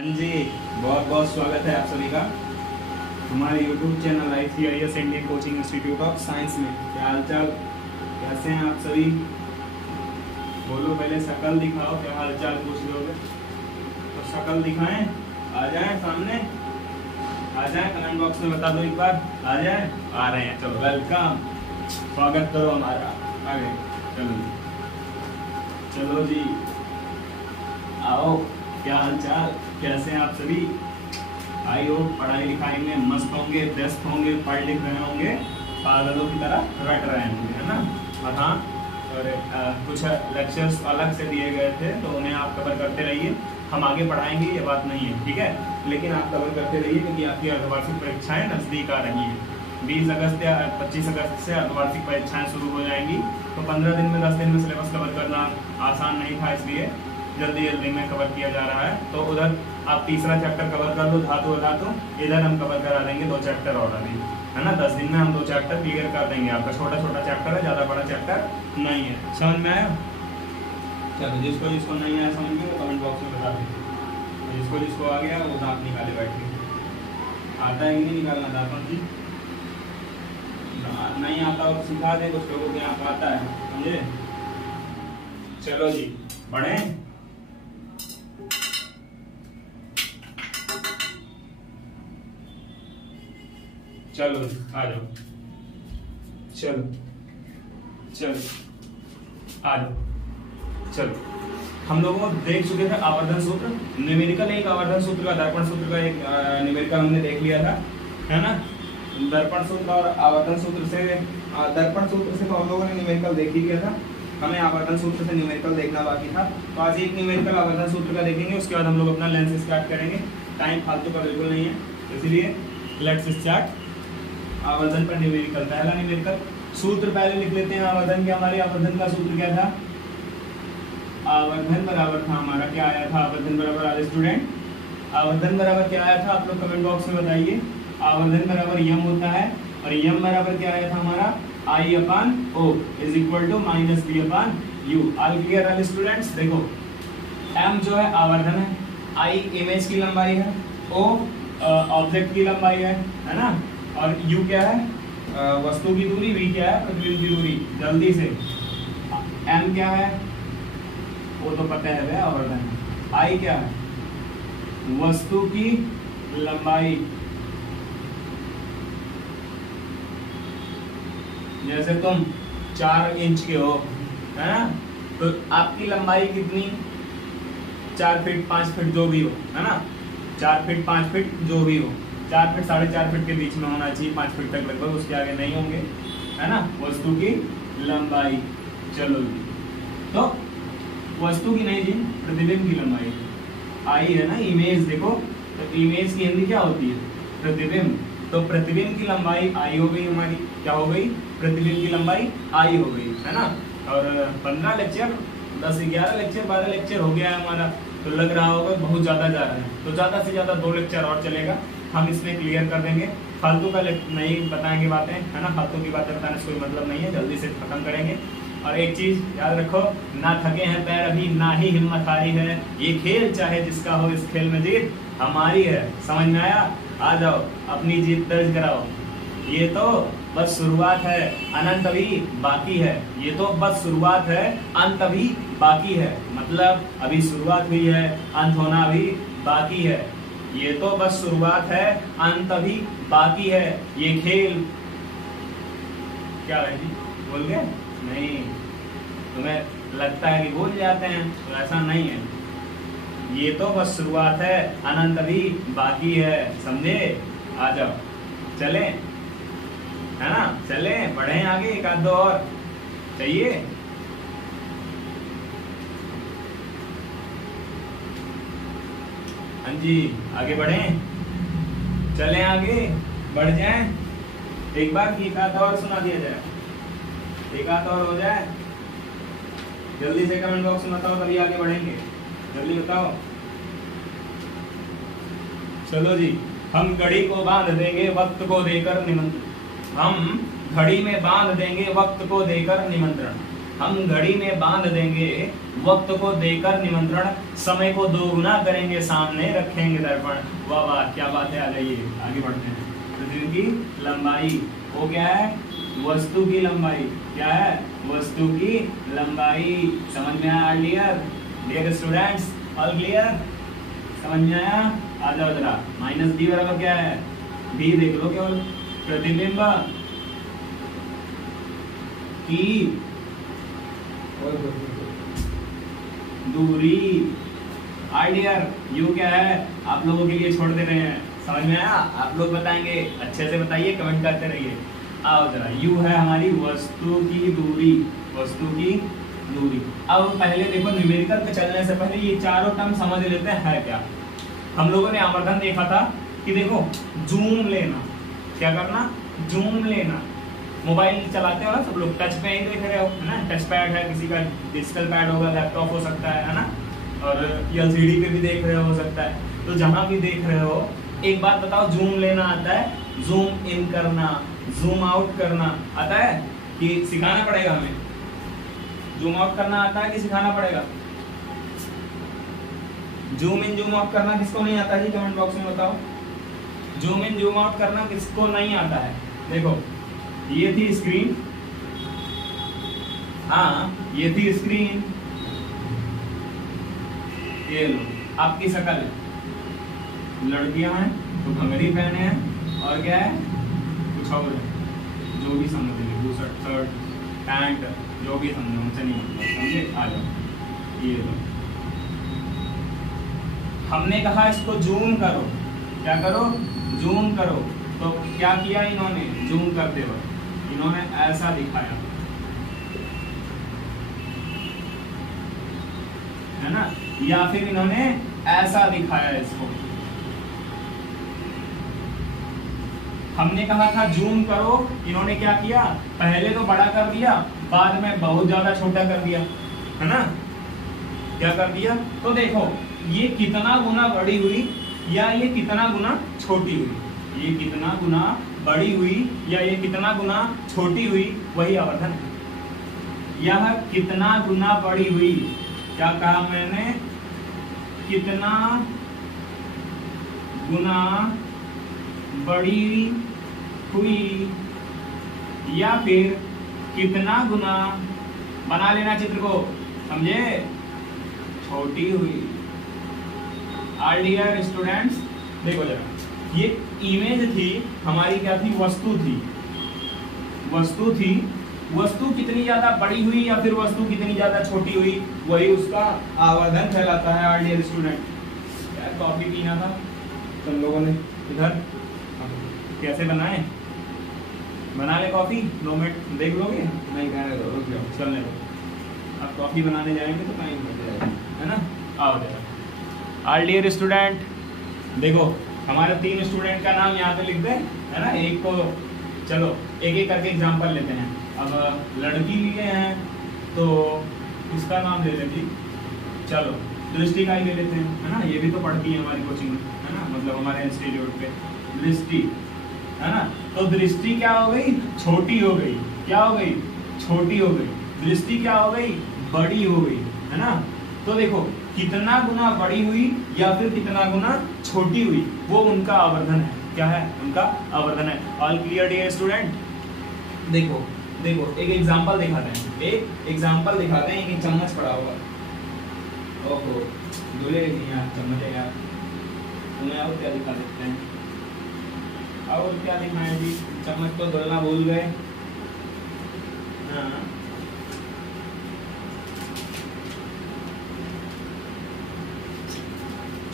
हाँ जी, बहुत बहुत स्वागत है आप सभी का हमारे YouTube channel ICIS Indian coaching institute of science में। क्या हालचाल, कैसे हैं आप सभी? बोलो, पहले शकल दिखाओ, क्या हालचाल पूछ लोगे तो शकल दिखाएं, आ जाएं सामने, आ जाएं, कमेंट बॉक्स में बता दो एक बार, आ जाएं। आ रहे हैं, चलो वेलकम, स्वागत करो हमारा। आगे चलो चलो जी, आओ। क्या हालचाल, कैसे हैं आप सभी? आई हो पढ़ाई लिखाई में मस्त होंगे, व्यस्त होंगे, पढ़ लिख रहे होंगे, पागलों की तरह रट रहे होंगे, है ना? और हाँ, और कुछ लेक्चर्स अलग से दिए गए थे तो उन्हें आप कवर करते रहिए। हम आगे पढ़ाएंगे, ये बात नहीं है, ठीक है, लेकिन आप कवर करते रहिए क्योंकि आपकी अर्धवार्षिक परीक्षाएं नजदीक आ रही हैं। 20 अगस्त या 25 अगस्त से अर्धवार्षिक परीक्षाएं शुरू हो जाएंगी, तो 15 दिन में 10 दिन में सिलेबस कवर करना आसान नहीं था, इसलिए जल्दी जल्दी में कवर किया जा रहा है। तो उधर आप तीसरा चैप्टर कवर कर लो, धातु अधातु, इधर हम कवर करा देंगे 2 चैप्टर और अभी, है ना? 10 दिन में हम 2 चैप्टर क्लियर कर देंगे। आपका छोटा छोटा चैप्टर है, ज्यादा बड़ा चैप्टर नहीं है। समझ में आया? चलो, जिसको जिसको नहीं आया समझ में वो कमेंट बॉक्स में बता दें, जिसको जिसको आ गया वो दांत निकाले बैठ के। आता है कि नहीं निकालना दांतों की? नहीं आता और सिखा दे, कुछ लोगों के यहाँ आता है, समझे? चलो जी, बढ़े। चलो आ जाओ, चलो चलो आ जाओ। चलो, हम लोगों को देख चुके थे आवर्धन सूत्र, न्यूमेरिकल एक आवर्धन सूत्र का, दर्पण सूत्र का एक न्यूमेरिकल हमने देख लिया था, है ना? दर्पण सूत्र और आवर्धन सूत्र से, दर्पण सूत्र से तो हम लोगों ने न्यूमेरिकल देख ही लिया था, हमें आवर्धन सूत्र से न्यूमेरिकल देखना बाकी था। तो आज एक न्यूमेरिकल आवर्धन सूत्र का देखेंगे, उसके बाद हम लोग अपना लेंस स्टार्ट करेंगे। टाइम फालतू का बिल्कुल नहीं है, इसलिए लेट्स स्टार्ट। आवर्धन पर न्यूमेरिकल, पहला न्यूमेरिकल सूत्र पहले लिख लेते हैं आवर्धन के। हमारे आवर्धन का सूत्र क्या था? आवर्धन बराबर था हमारा, क्या आया था? आवर्धन बराबर, आज स्टूडेंट आवर्धन बराबर क्या आया था? आप लोग कमेंट बॉक्स में बताइए। आवर्धन बराबर यम होता है, और यम बराबर क्या आया था हमारा? I upon O is equal to minus v upon u. All clear all students? देखो, m जो है आवर्धन है, I इमेज की लंबाई है, O ऑब्जेक्ट की लंबाई है ना? और u क्या है? वस्तु की दूरी, v क्या है? प्रतिबिंब की दूरी। जल्दी से, m क्या है? वो तो पता है भैया, आवर्धन। I क्या है? वस्तु की लंबाई। जैसे तुम 4 इंच के हो, है ना? तो आपकी लंबाई कितनी? 4 फीट 5 फीट जो भी हो, है ना? 4 फीट 5 फीट जो भी हो, 4 फीट 4.5 फीट के बीच में होना चाहिए, 5 फीट तक लगभग, उसके आगे नहीं होंगे, है ना? वस्तु की लंबाई। चलो, तो वस्तु की नहीं जी, प्रतिबिंब की लंबाई आई है ना, इमेज। देखो, तो इमेज की हिंदी क्या होती है? प्रतिबिंब। तो प्रतिबिंब की लंबाई आई हो गई हमारी, क्या हो गई? प्रतिबिंब की लंबाई आई हो गई, है ना? और 15 लेक्चर, 10 11 लेक्चर 12 लेक्चर हो गया है हमारा, तो लग रहा होगा बहुत ज्यादा जा रहा है, तो ज्यादा से ज्यादा 2 लेक्चर और चलेगा, हम इसमें क्लियर कर देंगे। फालतू का नहीं बताएंगे बातें, है ना? फालतू की बातें बताने से कोई मतलब नहीं है, जल्दी से खत्म करेंगे। और एक चीज याद रखो, ना थके हैं पैर अभी, ना ही हिम्मत हारी है, ये खेल चाहे जिसका हो, इस खेल में जीत हमारी है। समझ में आया? आ जाओ, अपनी जीत दर्ज कराओ। ये तो बस शुरुआत है, अनंत अभी बाकी है। ये तो बस शुरुआत है, अंत अभी बाकी है। मतलब अभी शुरुआत हुई है, अंत होना अभी बाकी है। ये तो बस शुरुआत है, अंत अभी बाकी है। ये खेल क्या है जी? बोल गए? नहीं, तुम्हें लगता है कि भूल जाते हैं, तो ऐसा नहीं है। ये तो बस शुरुआत है, अनंत अभी बाकी है। समझे? आ जाओ, चले, है ना? चले, बढ़े आगे, एक आध दो और चाहिए। हाँ जी, आगे बढ़े, चले आगे, बढ़ जाएं। एक बार की एक आध और सुना दिया जाए, एक आध और हो जाए। जल्दी से कमेंट बॉक्स में बताओ, तभी आगे बढ़ेंगे। जल्दी बताओ। चलो जी, हम घड़ी को बांध देंगे वक्त को देकर निमंत्रण। हम घड़ी में बांध देंगे वक्त को देकर निमंत्रण। हम घड़ी में बांध देंगे वक्त को देकर निमंत्रण, समय को दोगुना करेंगे सामने रखेंगे दर्पण। वाह वाह क्या बात है। आ जाइए आगे बढ़ते हैं। पृथ्वी की लंबाई वो क्या है? वस्तु की लंबाई। क्या है? वस्तु की लंबाई। समझ में आया dear? Dear students all clear? समझ में आया? आ जाओ जरा। माइनस डी बराबर क्या है? डी देख लो केवल, प्रतिबिंब की दूरी। आइडियर यू क्या है? आप लोगों के लिए छोड़ दे रहे हैं। समझ में आया? आप लोग बताएंगे, अच्छे से बताइए, कमेंट करते रहिए। आओ जरा, यू है हमारी वस्तु की दूरी। वस्तु की दूरी। अब पहले देखो, न्यूमेरिकल पे चलने से पहले ये चारों टर्म समझ लेते हैं है क्या। हम लोगों ने आवर्धन देखा था कि देखो जूम लेना, क्या करना? जूम लेना। मोबाइल चलाते हो ना सब लोग, टच पे ही देख रहे हो है ना? टच पैड है, किसी का डिजिटल पैड होगा, लैपटॉप हो सकता है ना? और एलसीडी पे भी देख रहे हो सकता है। तो जहां भी देख रहे हो, एक बात बताओ, जूम लेना आता है? जूम इन करना, जूम आउट करना आता है कि सिखाना पड़ेगा हमें? जूम आउट करना आता है कि सिखाना पड़ेगा? जूम इन जूम आउट करना किसको नहीं आता है? कमेंट बॉक्स में बताओ। जूम इन जूम आउट करना किसको नहीं आता है? देखो ये थी स्क्रीन, हाँ ये थी स्क्रीन, ये लो आपकी शक्ल है, लड़कियां हैं तो घंघरी पहने हैं और क्या है, कुछ और है, जो भी समझ लीजिए, बूशर्ट शर्ट पैंट जो भी समझो, उनसे नहीं मतलब, समझे? आ जाओ, ये लो। हमने कहा इसको जूम करो, क्या करो? जूम करो। तो क्या किया इन्होंने? जूम करते वक्त इन्होंने ऐसा दिखाया, है ना? या फिर इन्होंने ऐसा दिखाया इसको। हमने कहा था जूम करो, इन्होंने क्या किया? पहले तो बड़ा कर दिया, बाद में बहुत ज्यादा छोटा कर दिया, है ना? क्या कर दिया? तो देखो ये कितना गुना बड़ी हुई या ये कितना गुना छोटी हुई, ये कितना गुना बड़ी हुई या ये कितना गुना छोटी हुई, वही आवर्धन है। यह कितना गुना बड़ी हुई, क्या कहा मैंने? कितना गुना बड़ी हुई या फिर कितना गुना, बना लेना चित्र को, समझे? छोटी हुई। आल डियर स्टूडेंट्स देखो जरा, ये इमेज थी हमारी, क्या थी? वस्तु थी। वस्तु थी, वस्तु कितनी ज्यादा बड़ी हुई या फिर वस्तु कितनी ज्यादा छोटी हुई, वही उसका आवर्धन कहलाता है। आल डियर स्टूडेंट यार कॉफी पीना था तुम लोगों ने, इधर कैसे बनाए? बना ले कॉफी, 2 मिनट देख लोगे? नहीं कहने दो, रुक जाओ, चलने दो। अब कॉफी बनाने जाएंगे तो टाइम लग जाएगा, है ना? आओ जरा। ऑल डियर स्टूडेंट देखो, हमारे 3 स्टूडेंट का नाम यहाँ पे लिख दे, है ना? एक को चलो एक एक करके एग्जांपल लेते हैं। अब लड़की लिए हैं तो उसका नाम ले लेती, चलो दृष्टि का ही ले लेते हैं, है ना? ये भी तो पढ़ती है हमारी कोचिंग में, है ना? मतलब हमारे इंस्टीट्यूट पे दृष्टि, है ना? तो दृष्टि क्या हो गई? छोटी हो गई। क्या हो गई? छोटी हो गई। दृष्टि क्या हो गई? बड़ी हो गई, है ना? तो देखो कितना गुना बड़ी हुई या फिर कितना गुना छोटी हुई, वो उनका आवर्धन है। क्या है? उनका आवर्धन है। All clear dear student? देखो देखो एक एग्जांपल दिखाते हैं, एक एग्जांपल दिखाते हैं। एक चम्मच पड़ा होगा, ओहो धुले नहीं यार चम्मच है यार, तुम्हें और क्या दिखा सकते हैं? और क्या दिखाएं जी? चम्मच तो धुलना भूल गए। हाँ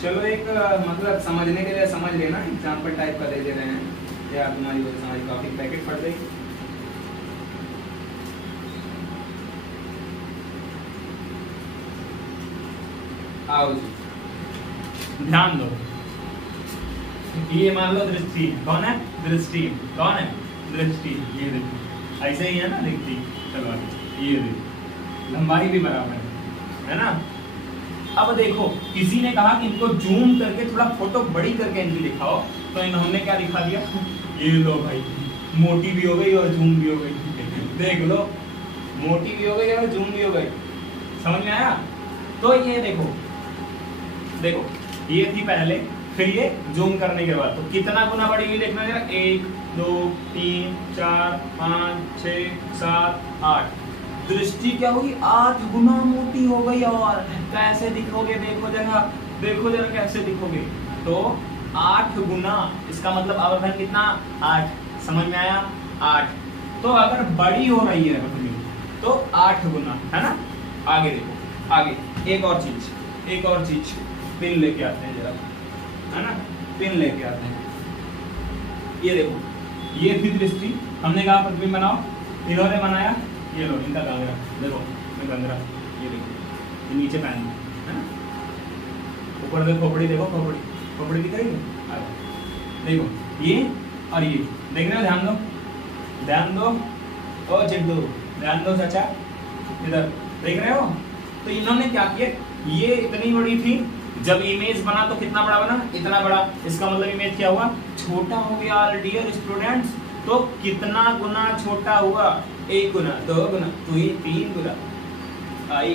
चलो एक मतलब समझने के लिए समझ लेना, एग्जांपल टाइप का दे रहे हैं। या तुम्हारी वजह से हमारी कॉफी पैकेट फट गई। आओ ध्यान दो, ये मान लो दृष्टि, कौन है? दृष्टि कौन है? दृष्टि, ये देखो ऐसे ही है ना दिखती। चलो आगे, ये देखो लंबाई भी बराबर है ना? अब देखो किसी ने कहा कि इनको जूम करके थोड़ा फोटो बड़ी करके इनकी दिखाओ, तो इन्होंने क्या दिखा दिया? ये लो भाई, मोटी भी हो गई और जूम भी हो गई। देख लो मोटी भी हो गई और जूम भी हो गई। समझ में आया? तो ये देखो देखो ये थी पहले, फिर ये जूम करने के बाद तो कितना गुना बड़ी हुई देखना जरा। 1 2 3 4 5 6 7 8। दृष्टि क्या हुई? 8 गुना मोटी हो गई। और कैसे दिखोगे? देखो जरा कैसे दिखोगे। तो 8 गुना, इसका मतलब आवर्धन कितना? 8। समझ में आया? 8। तो अगर बड़ी हो रही है पृथ्वी तो 8 गुना, है ना। आगे देखो, आगे एक और चीज पिन लेके आते हैं जरा, है ना। पिन लेके आते हैं। ये देखो, ये थी दृष्टि। हमने कहा पृथ्वी बनाओ, इन्होंने बनाया। ये लो इनका घाघरा, देखो मैं घाघरा, ये देखो ये नीचे पहन दो, है ना। ऊपर देखो खोपड़ी, देखो खोपड़ी दिख रही है। देखो ये और ये देख रहे हो? ध्यान दो ओ चिड्डू, ध्यान दो चाचा, इधर देख रहे हो? तो इन्होंने क्या किया, ये इतनी बड़ी थी, जब इमेज बना तो कितना बड़ा बना? इतना बड़ा। इसका मतलब इमेज क्या हुआ? छोटा हो गया। डियर स्टूडेंट्स, तो कितना गुना छोटा हुआ? 1 गुना, 2 गुना, 3 गुना। आई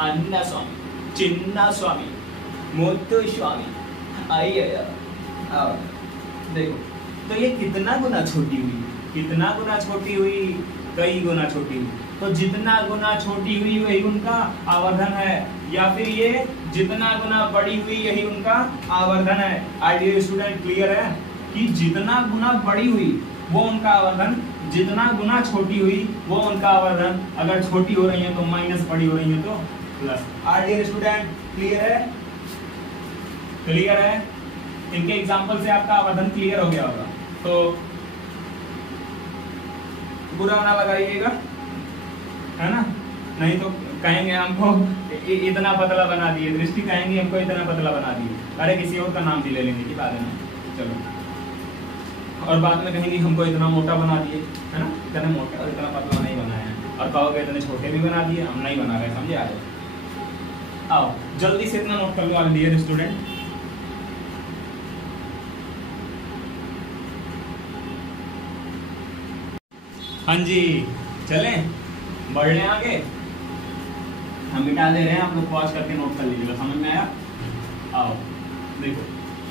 अन्ना स्वामी, चिन्ना स्वामी, मुत्तु स्वामी, आई देखो तो ये कितना गुना छोटी हुई? कितना गुना छोटी हुई? कई गुना छोटी हुई। तो जितना गुना छोटी हुई वही उनका आवर्धन है, या फिर ये जितना गुना बड़ी हुई यही उनका आवर्धन है। आइडियल स्टूडेंट क्लियर है कि जितना गुना बड़ी हुई वो उनका आवर्धन, जितना गुना छोटी हुई वो उनका आवर्धन। अगर छोटी हो रही है तो माइनस, बड़ी हो रही है तो प्लस। आइडियल स्टूडेंट क्लियर है? क्लियर है? इनके एग्जाम्पल से आपका आवर्धन क्लियर हो गया होगा। तो बुरा ना लगाइएगा, है ना, नहीं तो कहेंगे हमको इतना पतला बना दिए। दृष्टि कहेंगे हमको इतना पतला बना दिए। अरे किसी और का नाम भी ले लेंगे कि बाद में, चलो। और बाद में कहेंगे हमको इतना मोटा बना दिए, है ना, इतना मोटा और इतना पतला नहीं बनाया। और कहोगे इतने छोटे भी बना दिए, हम नहीं बना रहे। समझे? आओ जल्दी से इतना नोट कर लो डियर स्टूडेंट। हाँ जी, चलें बढ़ रहे हैं आगे। हम मिटा दे रहे हैं, आप लोग पॉज करके नोट कर लीजिएगा। समझ में आया? आओ देखो,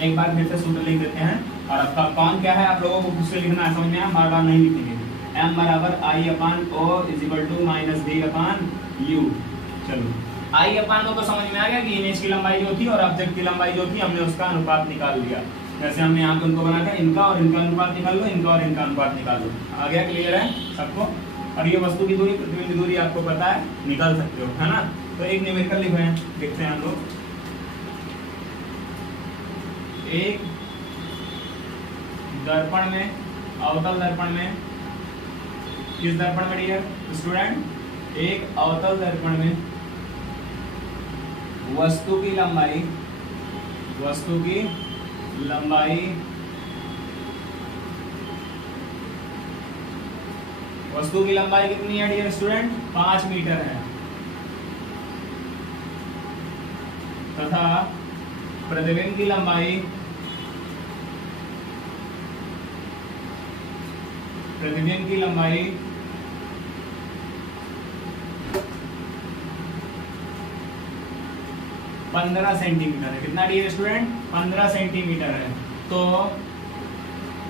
एक बार फिर से सूत्र लिख देते हैं। और आपका कौन क्या है आप लोगों को खुद से लिखना है। समझ में आया? बार बार नहीं लिखेंगे। m बराबर i upon o is equal to minus d upon u। चलो i अपान o तो समझ में आ गया कि इमेज की लंबाई जो थी और ऑब्जेक्ट की लंबाई जो थी, हमने उसका अनुपात निकाल लिया। जैसे हमने यहाँ पे उनको बनाकर इनका और इनका अनुपात निकाल लो, इनका और इनका अनुपात निकाल लो। आ गया? क्लियर है सबको? और ये वस्तु की दूरी, पृथ्वी की दूरी आपको पता है, निकाल सकते हो, है ना। तो एक न्यूमेरिकल लिखते हैं हम लोग। एक दर्पण में, अवतल दर्पण में, किस दर्पण में डियर स्टूडेंट? एक अवतल दर्पण में वस्तु की लंबाई कितनी है डियर स्टूडेंट? 5 मीटर है। तथा प्रतिबिंब की लंबाई 15 सेंटीमीटर है। कितना डियर स्टूडेंट? 15 सेंटीमीटर है। तो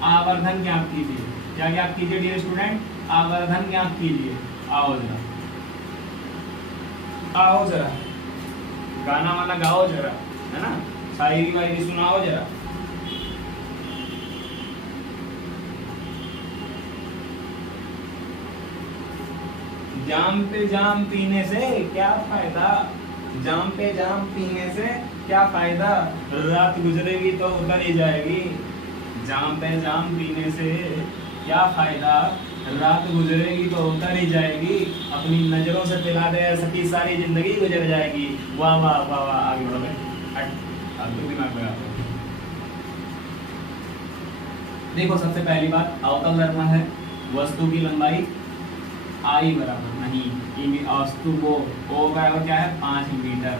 आवर्धन ज्ञात कीजिए। क्या ज्ञात कीजिए डियर स्टूडेंट? आवर्धन ज्ञात कीजिए। आओ जरा गाना वाना गाओ जरा, है ना, शायरी वायरी सुनाओ जरा। जाम पे जाम पीने से क्या फायदा? जाम पे जाम पीने से क्या फायदा? रात गुजरेगी तो उतर ही जाएगी। जाम पे जाम पीने से क्या फायदा? रात गुजरेगी तो उतर ही जाएगी। अपनी नजरों से पिला दे सकी सारी जिंदगी गुजर जाएगी। वाह वाह वाह वाह, आगे बढ़ो अब तो दिमाग में आता है। देखो सबसे पहली बात, अवतल दर्पण है, वस्तु की लंबाई आई बराबर नहीं, वस्तु वो ओ बराबर क्या है? 5 मीटर।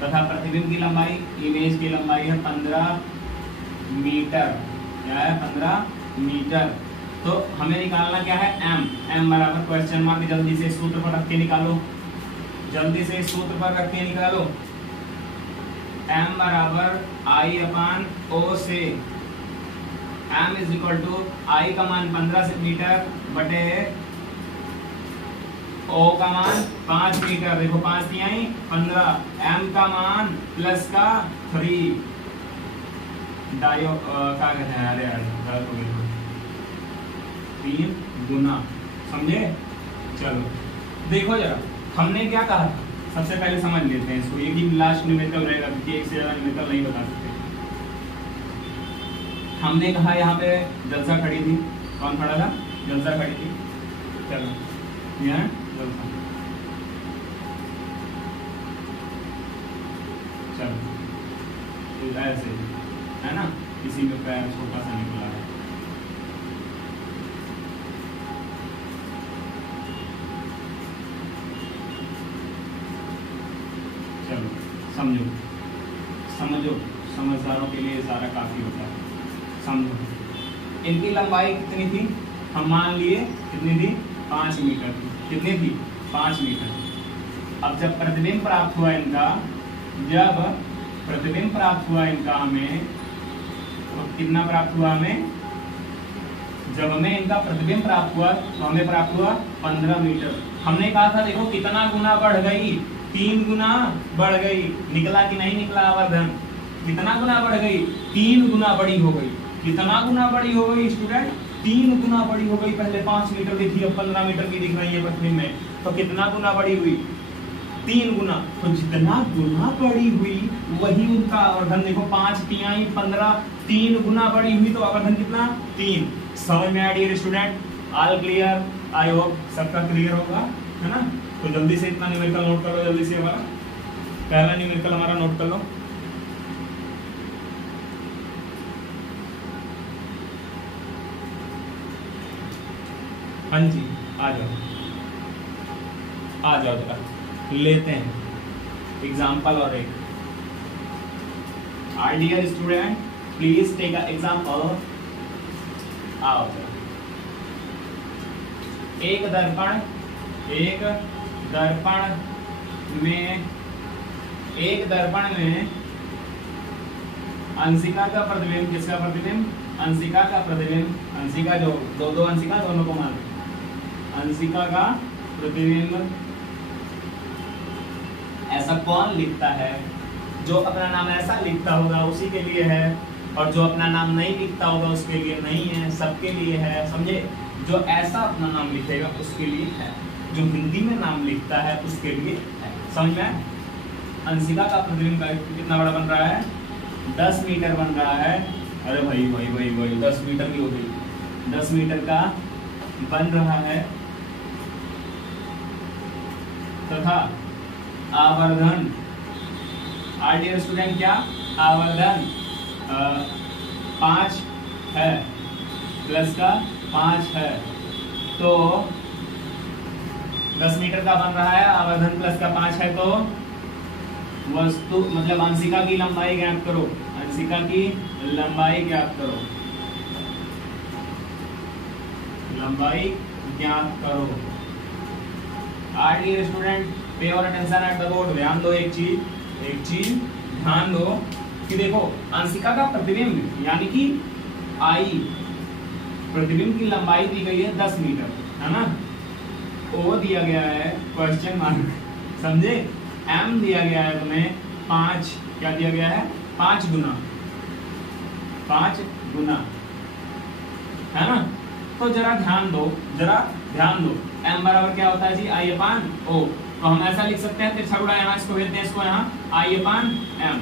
तथा प्रतिबिंब की लंबाई, इमेज की लंबाई है 15 मीटर। क्या है? 15 मीटर। तो हमें निकालना क्या है, m। m बराबर क्वेश्चन मार्क, जल्दी से सूत्र पर रख के निकालो, जल्दी से सूत्र पर रख के निकालो। m बराबर I अपान O से m is equal to I का मान 15 मीटर बटे O का मान 5 मीटर। देखो 5 तिहाई 15, m का मान प्लस का 3 डायो क्या कहते हैं, अरे यार गलत हो गया, 3 गुना, समझे। चलो देखो जरा, हमने क्या कहा था, सबसे पहले समझ लेते हैं इसको, एक ही लास्ट न्यूमेरिकल रहेगा क्योंकि एक से ज्यादा न्यूमेरिकल नहीं बता सकते। हमने कहा यहाँ पे जलसा खड़ी थी, कौन खड़ा था, जलसा खड़ी थी। चलो यहाँ जलसा, चलो ऐसे है ना, किसी में पैर छोटा सा निकला है। चलो समझो, समझो, समझदारों के लिए सारा काफी होता है। समझो, इनकी लंबाई कितनी थी, हम मान लिए कितनी थी, 5 मीटर थी। कितनी थी, 5 मीटर। अब जब प्रतिबिंब प्राप्त हुआ इनका, जब प्रतिबिंब प्राप्त हुआ इनका हमें, तो कितना प्राप्त हुआ हमें, जब हमें इनका प्रतिबिंब प्राप्त हुआ तो हमें प्राप्त हुआ 15 मीटर। हमने कहा था देखो कितना गुना बढ़ गई, 3 गुना बढ़ गई। निकला कि नहीं निकला आवर्धन, कितना गुना बढ़ गई, 3 गुना बड़ी हो गई। कितना गुना बड़ी हो गई स्टूडेंट, 3 गुना बड़ी हो गई। पहले 5 मीटर की थी, अब 15 मीटर की दिख रही है प्रतिबिंब में, तो कितना गुना बड़ी हुई, 3 गुना। तो जितना गुना बड़ी हुई वही उनका आवर्धन। देखो 5 तिहाई 15, 3 गुना बड़ी हुई तो आवर्धन कितना, 3। समझ में आया dear student, all clear, I hope सबका क्लियर होगा, है ना। तो जल्दी से इतना न्यूमेरिकल नोट कर लो, जल्दी से हमारा पहला न्यूमेरिकल हमारा नोट कर लो। हाँ जी, आ जाओ आ जाओ, जरा लेते हैं एग्जाम्पल और एक। Our dear student please take a example. आओ, एक दर्पण में अंशिका का प्रतिबिंब, किसका प्रतिबिंब, अंशिका का प्रतिबिंब, अंशिका जो दो अंशिका दोनों को मान, अंशिका का प्रतिबिंब ऐसा कौन लिखता है, जो अपना नाम ऐसा लिखता होगा उसी के लिए है, और जो अपना नाम नहीं लिखता होगा उसके लिए नहीं है, सबके लिए है, समझे। जो ऐसा अपना नाम लिखेगा उसके लिए है, जो हिंदी में नाम लिखता है उसके लिए है। समझ में, अंशिका का प्रतिबिंब कितना बड़ा बन रहा है, 10 मीटर बन रहा है। अरे भाई 10 मीटर की हो गई, 10 मीटर का बन रहा है, तथा आवर्धन, आर डियर स्टूडेंट क्या, आवर्धन 5 है, प्लस का 5 है, तो 10 मीटर का बन रहा है, आवर्धन प्लस का 5 है, तो वस्तु मतलब अंशिका की लंबाई ज्ञात करो, अंशिका की लंबाई ज्ञात करो, लंबाई ज्ञात करो। आर डियर स्टूडेंट पे और अटेंशन एट द बोर्ड, ध्यान दो, एक चीज ध्यान दो कि देखो अंशिका का प्रतिबिंब यानी कि आई, प्रतिबिंब की लंबाई दी गई है 10 मीटर, है ना। ओ दिया गया है क्वेश्चन मार्क, समझे। एम दिया गया है तुम्हें 5, क्या दिया गया है, 5 गुना, 5 गुना, है ना। तो जरा ध्यान दो, एम बराबर क्या होता है जी, आई अपान ओ। तो हम ऐसा लिख सकते हैं, तिरछा यहाँ इसको भेजते हैं, इसको यहाँ आई अपान एम।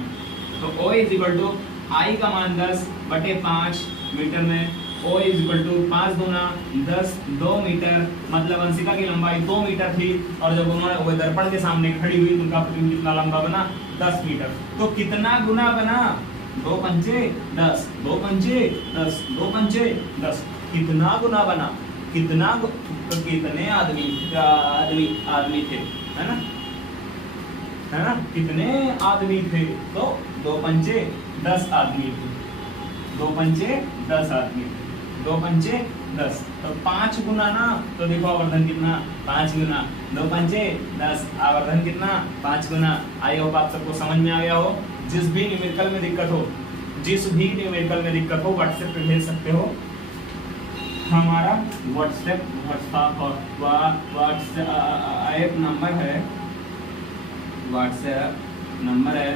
तो O is equal to I का मान 10 बटे 5 मीटर में, O इज इक्वल टू 5 गुना 10, 2 मीटर, मतलब अंशिका की लंबाई 2 मीटर थी, और जब उन्होंने वो दर्पण के सामने खड़ी हुई तो उनका प्रतिबिंब कितना लंबा बना, 10 मीटर। तो कितना गुना बना, 2 पंचे 10, 2 पंचे 10, 2 पंचे 10, कितना गुना बना, कितना, तो कितने आदमी थे, है ना, कितने आदमी थे, तो 2 पंचे 10 आदमी थे, 2 पंचे 10 आदमी थे। 2 पंचे 10, तो 5 गुना ना, तो देखो आवर्धन कितना 5 गुना 2 पंचे 10, आवर्धन कितना 5 गुना। आई होप आप सबको समझ में आ गया हो। जिस भी न्यूमेरिकल में दिक्कत हो, व्हाट्सएप पे भेज सकते हो। हमारा व्हाट्सएप नंबर है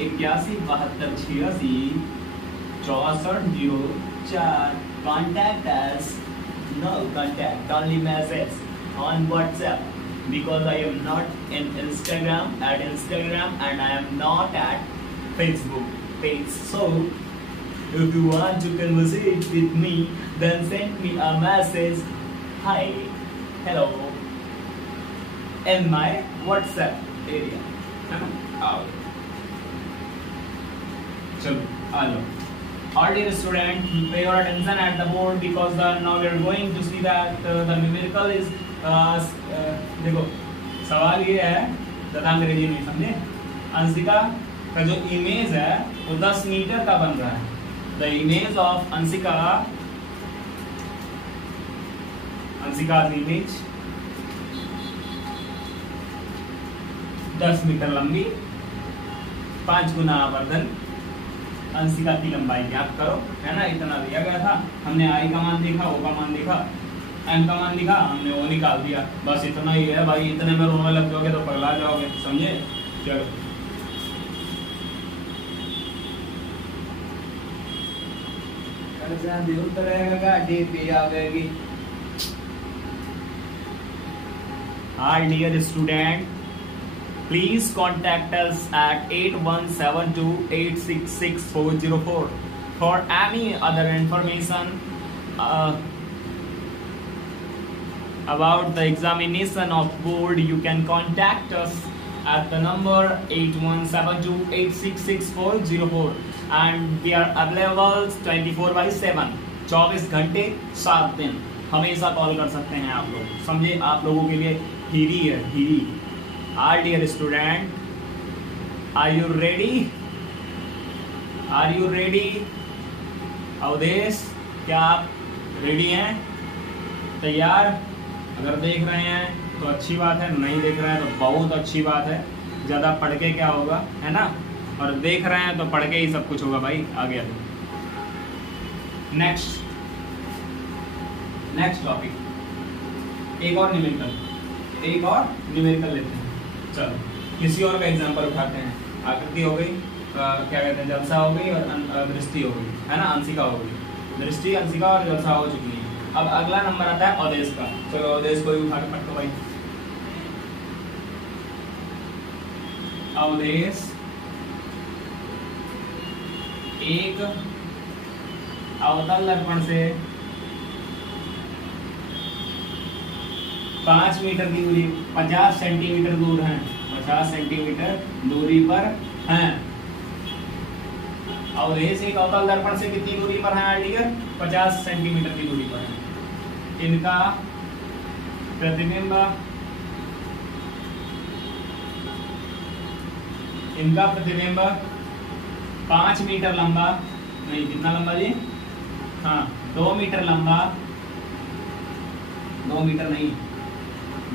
8172866404। Contact us. No contact, only message on WhatsApp, because I am not in Instagram and I am not at Facebook page. So if you want to conversate with me, then send me a message, hi, hello, in my WhatsApp area, है ना? आओ, चलो आ जाओ। All dear student, pay your attention at the board, because now we are going to see that the numerical is देखो सवाल ये है, ज़्यादा अंग्रेजी नहीं समझे। अंशिका का जो इमेज है वो 10 मीटर का बन रहा है। The image of Anshika image 10 metre लंबी, 5 गुना आवर्धन। अंशिका की लंबाई ज्ञात करो, है ना? इतना दिया गया था, हमने आई का मान देखा, ओ का मान देखा, एम का मान देखा, हमने ओ निकाल दिया। बस इतना ही है भाई। इतने में रोने लग जाओगे तो पगला जाओगे, समझे? चलो गाड़ी पे आ गएगी। Hi dear student, please contact us at 8172866404 for any other information about the examination of board. You can contact us at the number 8172866404 and we are available 24/7, 24 घंटे 7 दिन हमेशा कॉल कर सकते हैं आप लोग, समझे? आप लोगों के लिए फ्री है, free. All dear student, are you ready? Avdhesh, क्या आप रेडी हैं, तैयार? अगर देख रहे हैं तो अच्छी बात है, नहीं देख रहे हैं तो बहुत अच्छी बात है। ज्यादा पढ़ के क्या होगा, है ना? और देख रहे हैं तो पढ़ के ही सब कुछ होगा भाई। आ गया नेक्स्ट टॉपिक, एक और न्यूमेरिकल लेते हैं। चलो किसी और का एग्जांपल उठाते हैं। आकृति हो गई, क्या कहते हैं, जलसा हो गई और दृष्टि हो गई, है ना? अंशिका हो गई, दृष्टि, अंशिका और जलसा हो चुकी है। अब अगला नंबर आता है अवधेश का। चलो अवधेश को भी उठा के पढ़ो भाई। अवधेश एक अवतल दर्पण से 5 मीटर की दूरी, 50 सेंटीमीटर दूर है, 50 सेंटीमीटर दूरी पर हैं। अवधेश एक अवतल दर्पण से कितनी दूरी पर है आइडियर? 50 सेंटीमीटर की दूरी पर है। इनका प्रतिबिंब 5 मीटर लंबा, नहीं कितना लंबा जी? हाँ 2 मीटर लंबा, 2 मीटर नहीं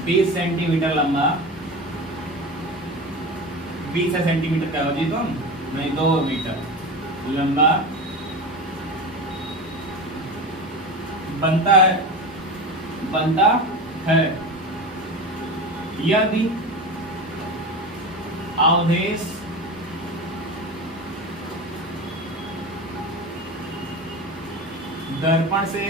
20 सेंटीमीटर लंबा। 20 सेंटीमीटर क्या हो जी तुम? नहीं 2 मीटर लंबा बनता है यदि अवधेश दर्पण से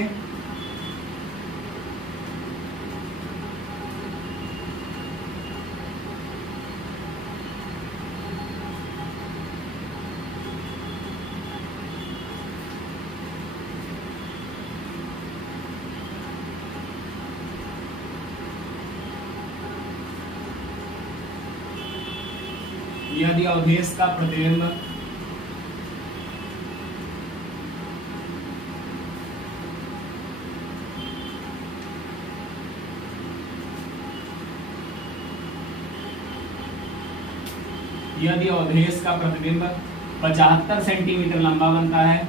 यदि अवधेश का प्रतिबिंब यदि अवधेश का प्रतिबिंब 75 सेंटीमीटर लंबा बनता है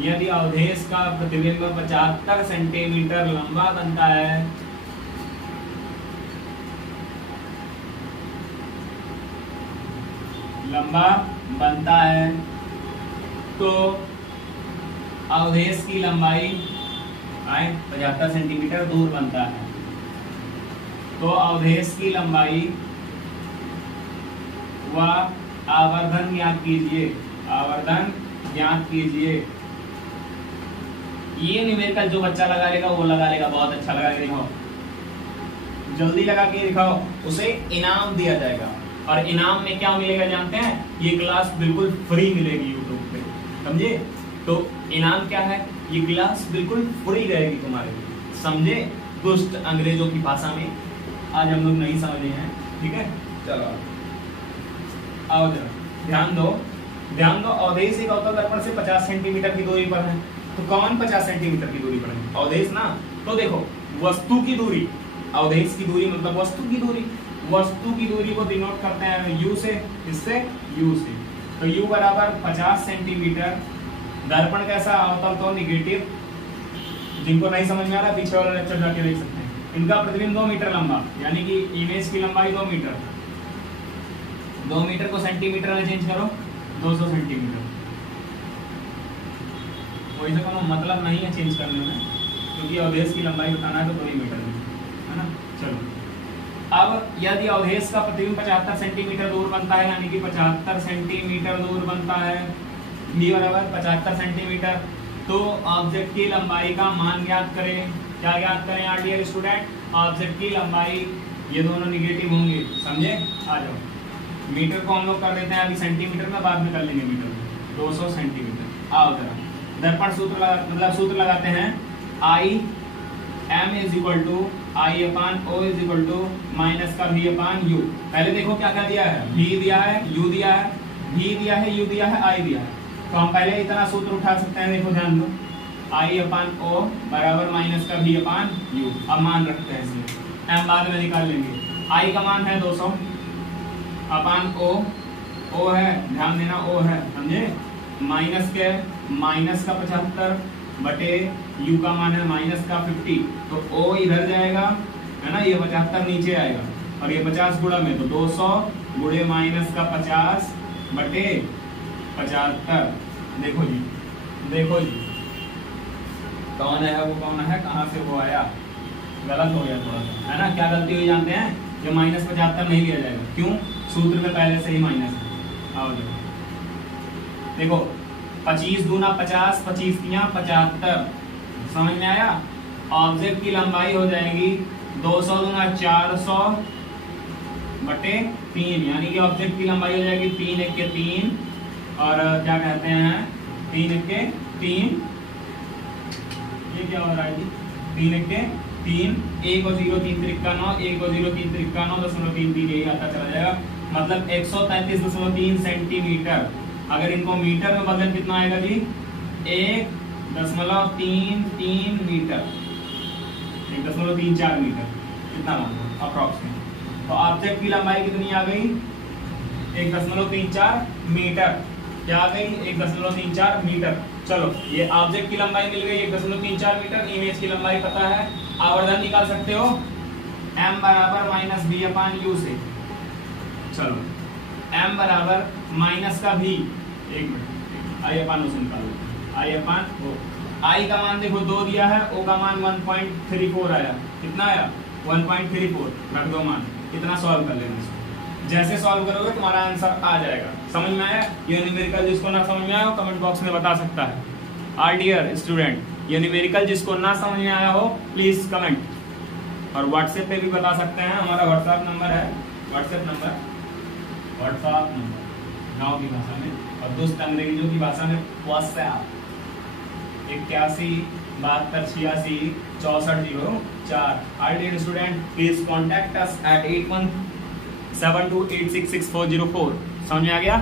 यदि अवधेश का प्रतिबिंब 75 सेंटीमीटर लंबा बनता है, तो अवधेश की लंबाई 75 सेंटीमीटर दूर बनता है, तो अवधेश की लंबाई व आवर्धन ज्ञात कीजिए, आवर्धन ज्ञात कीजिए। ये न्यूमेरिकल जो बच्चा लगा लेगा वो लगा लेगा, बहुत अच्छा लगा के दिखाओ, जल्दी लगा के दिखाओ, उसे इनाम दिया जाएगा। और इनाम में क्या मिलेगा जानते हैं? ये क्लास बिल्कुल फ्री मिलेगी यूट्यूब पे, समझे? तो इनाम क्या है? ये क्लास बिल्कुल फ्री रहेगी तुम्हारे लिए, समझे? दुष्ट अंग्रेजों की भाषा में आज हम लोग नहीं समझे हैं, ठीक है? चलो आओ जरा ध्यान दो। अवधेश एक अवतल दर्पण से 50 सेंटीमीटर की दूरी पर है। तो कौन 50 सेंटीमीटर की दूरी पर है? अवधेश ना। तो देखो वस्तु की दूरी, अवधेश की दूरी मतलब वस्तु की दूरी, वस्तु की दूरी को डिनोट करते हैं u से, इससे u से। तो u बराबर 50 सेंटीमीटर। दर्पण कैसा? अवतल तो निगेटिव। जिनको नहीं समझ में आ रहा पीछे वाला लेक्चर जाके देख सकते हैं। इनका प्रतिबिंब 2 मीटर लंबा, यानी कि इमेज की लंबाई 2 मीटर। 2 मीटर को सेंटीमीटर में चेंज करो, 200 सेंटीमीटर। कोई सा कोनो मतलब नहीं है चेंज करने में, क्योंकि अवधेश की लंबाई बताना है तो 2 मीटर में, है ना? चलो अब यदि अवधेश का प्रतिबिंब 75 सेंटीमीटर दूर बनता है, यानी कि 75 सेंटीमीटर दूर बनता है, b बराबर 75 सेंटीमीटर, तो ऑब्जेक्ट की लंबाई का मान ज्ञात करें। क्या ज्ञात करें यार डियर स्टूडेंट? ऑब्जेक्ट की लंबाई, ये दोनों निगेटिव होंगे, समझे? आ जाओ, मीटर को हम लोग कर देते हैं अभी सेंटीमीटर में, बाद में कर लेंगे मीटर में। 200 सेंटीमीटर। आओ जरा दर्पण सूत्र लगाते हैं। I M is equal to I upon O is equal to minus का v अपान यू। पहले देखो क्या क्या दिया है, v दिया है, u दिया है, v दिया है, u दिया है, i दिया है। तो हम पहले इतना सूत्र उठा सकते हैं, देखो ध्यान दो, आई अपान ओ बराबर माइनस का v अपान यू। अब मान रखते हैं इसमें, m बाद में निकाल लेंगे। i का मान है 200 अपान o है, ध्यान देना o है, समझे? माइनस के माइनस का 75 बटे u का मान है माइनस का 50, तो o इधर जाएगा, है ना? ये 75 नीचे आएगा, और ये 50 गुणा में, तो 200 गुणे माइनस का 50 बटे 75। देखो जी कौन है वो, कौन है, कहाँ से वो आया? गलत हो गया थोड़ा सा, है ना? क्या गलती हुई जानते हैं? ये माइनस 75 नहीं लिया जाएगा। क्यों? सूत्र में पहले से ही माइनस है। आओ देखो 25 दूना 50, 25 तियां 75, समझ में आया? ऑब्जेक्ट की लंबाई हो जाएगी 200 दूना 400 बटे 3, यानी कि ऑब्जेक्ट की लंबाई हो जाएगी 3 एक के 3, और क्या कहते हैं 3 एक के 3, ये क्या हो रहा है जी? 3 एक के 3, 1 और 0 3 त्रिका 9, 1 और 0 3 त्रिका 9.33 यही आता चला जाएगा, मतलब 133.3 सेंटीमीटर। अगर इनको मीटर में बदल कितना आएगा जी? 1.33 मीटर, 1.34 मीटर, कितना मान अप्रोक्सीमेट। तो ऑब्जेक्ट की लंबाई कितनी आ गई? 1.34 मीटर। क्या आ गई? 1.34 मीटर। चलो ये ऑब्जेक्ट की लंबाई मिल गई 1.34 मीटर। इमेज की लंबाई पता है, आवर्धन निकाल सकते हो m बराबर माइनस b अपान u से। चलो m बराबर माइनस का v, एक मिनट, आई अपान ओ से निकालो, आई अपान ओ। आई का मान देखो 2 दिया है, ओ का मान 1.34 आया। कितना आया? 1.34। रख दो मान, इतना सॉल्व कर लेना इसको। जैसे सॉल्व करोगे तुम्हारा आंसर आ जाएगा। समझ में आया? ये न्यूमेरिकल जिसको ना समझ में आया हो कमेंट बॉक्स में बता सकता है। आर डियर स्टूडेंट, ये न्यूमेरिकल जिसको ना समझ में आया हो प्लीज कमेंट, और व्हाट्सएप पे भी बता सकते हैं। हमारा व्हाट्सएप नंबर है, व्हाट्सएप नंबर गाँव की भाषा में, और दोस्त अंग्रेजों की भाषा में WhatsApp 81 72 86 64 04। Our dear student please contact us at 8172866404। समझ में आ गया?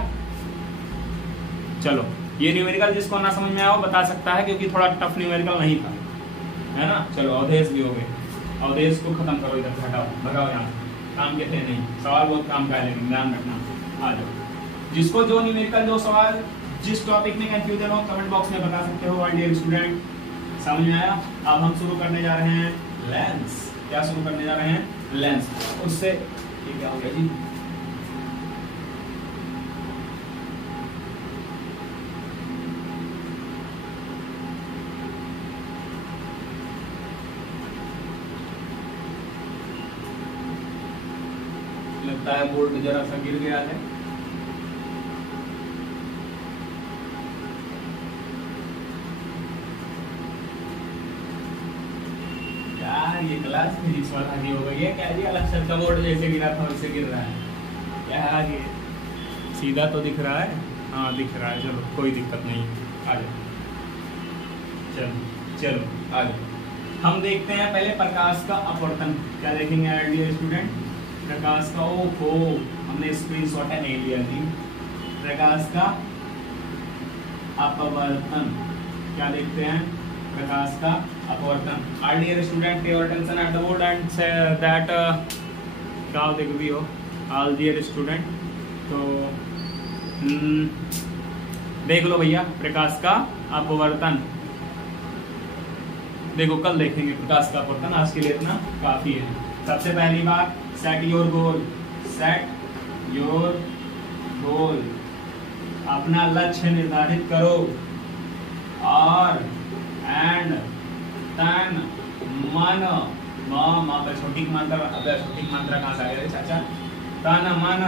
चलो ये न्यूमेरिकल जिसको ना समझ में आया वो बता सकता है, क्योंकि थोड़ा टफ न्यूमेरिकल नहीं था, है ना? चलो अवधेश भी हो गए, अवधेश को खत्म करो, इधर से हटाओ, भगाओ यहाँ, काम के थे नहीं, सवाल बहुत काम का है लेकिन ध्यान रखना। आ जाओ, जिसको जो न्यूमेरिकल जो सवाल जिस टॉपिक में कंफ्यूजन हो कमेंट बॉक्स में बता सकते हो डियर स्टूडेंट। समझ में आया? अब हम शुरू करने जा रहे हैं लेंस। क्या शुरू करने जा रहे हैं? लेंस। उससे ये क्या हो गया जी? लगता है बोर्ड जरा सा गिर गया है। यार ये क्लास फिजिक्स वाला ही हो गई है क्या जी? अलग से का बोर्ड जैसे गिरा था वैसे गिर रहा है यार। ये सीधा तो दिख रहा है, हाँ दिख रहा है। चलो कोई दिक्कत नहीं, आ जाओ। चलो चलो आ जाओ। हम देखते हैं पहले प्रकाश का अपवर्तन। क्या देखेंगे डियर स्टूडेंट? प्रकाश का, ओहो हमने स्क्रीनशॉट है नहीं लिया जी। प्रकाश का अपवर्तन क्या देखते हैं? प्रकाश का अपवर्तन। आर डियर स्टूडेंट पे your attention at the board and say that क्या देख भी हो ऑल डियर स्टूडेंट। तो देख लो भैया प्रकाश का अपवर्तन। देखो कल देखेंगे प्रकाश का अपवर्तन, आज के लिए इतना काफी है। सबसे पहली बात, set your goal. Set your गोल, अपना लक्ष्य निर्धारित करो। और एंड तन मन, माँ पे छोटी मात्रा, अबे छोटी मात्रा कहाँ से आ गया चाचा? तन मन,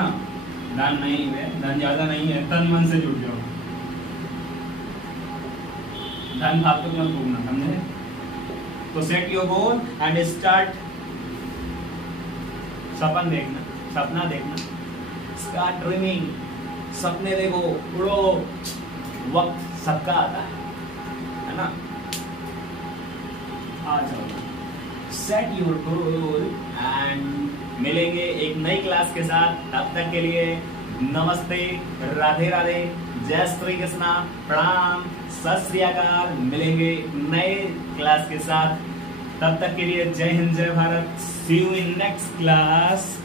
धन नहीं है, धन ज्यादा नहीं है, तन मन से जुड़ जाओ। धन फालतू मत भूलना, समझे? तो set your goal and start. सपन देखना, सपना देखना, स्टार्ट ड्रीमिंग। सपने देखो, उड़ो। वक्त सबका आता है ना? आ जाओ। सेट योर गोल एंड मिलेंगे एक नई क्लास के साथ। तब तक के लिए नमस्ते, राधे राधे, जय श्री कृष्णा, प्रणाम, सत श्री अकाल। मिलेंगे नए क्लास के साथ, तब तक के लिए जय हिंद जय भारत। सी यू इन नेक्स्ट क्लास।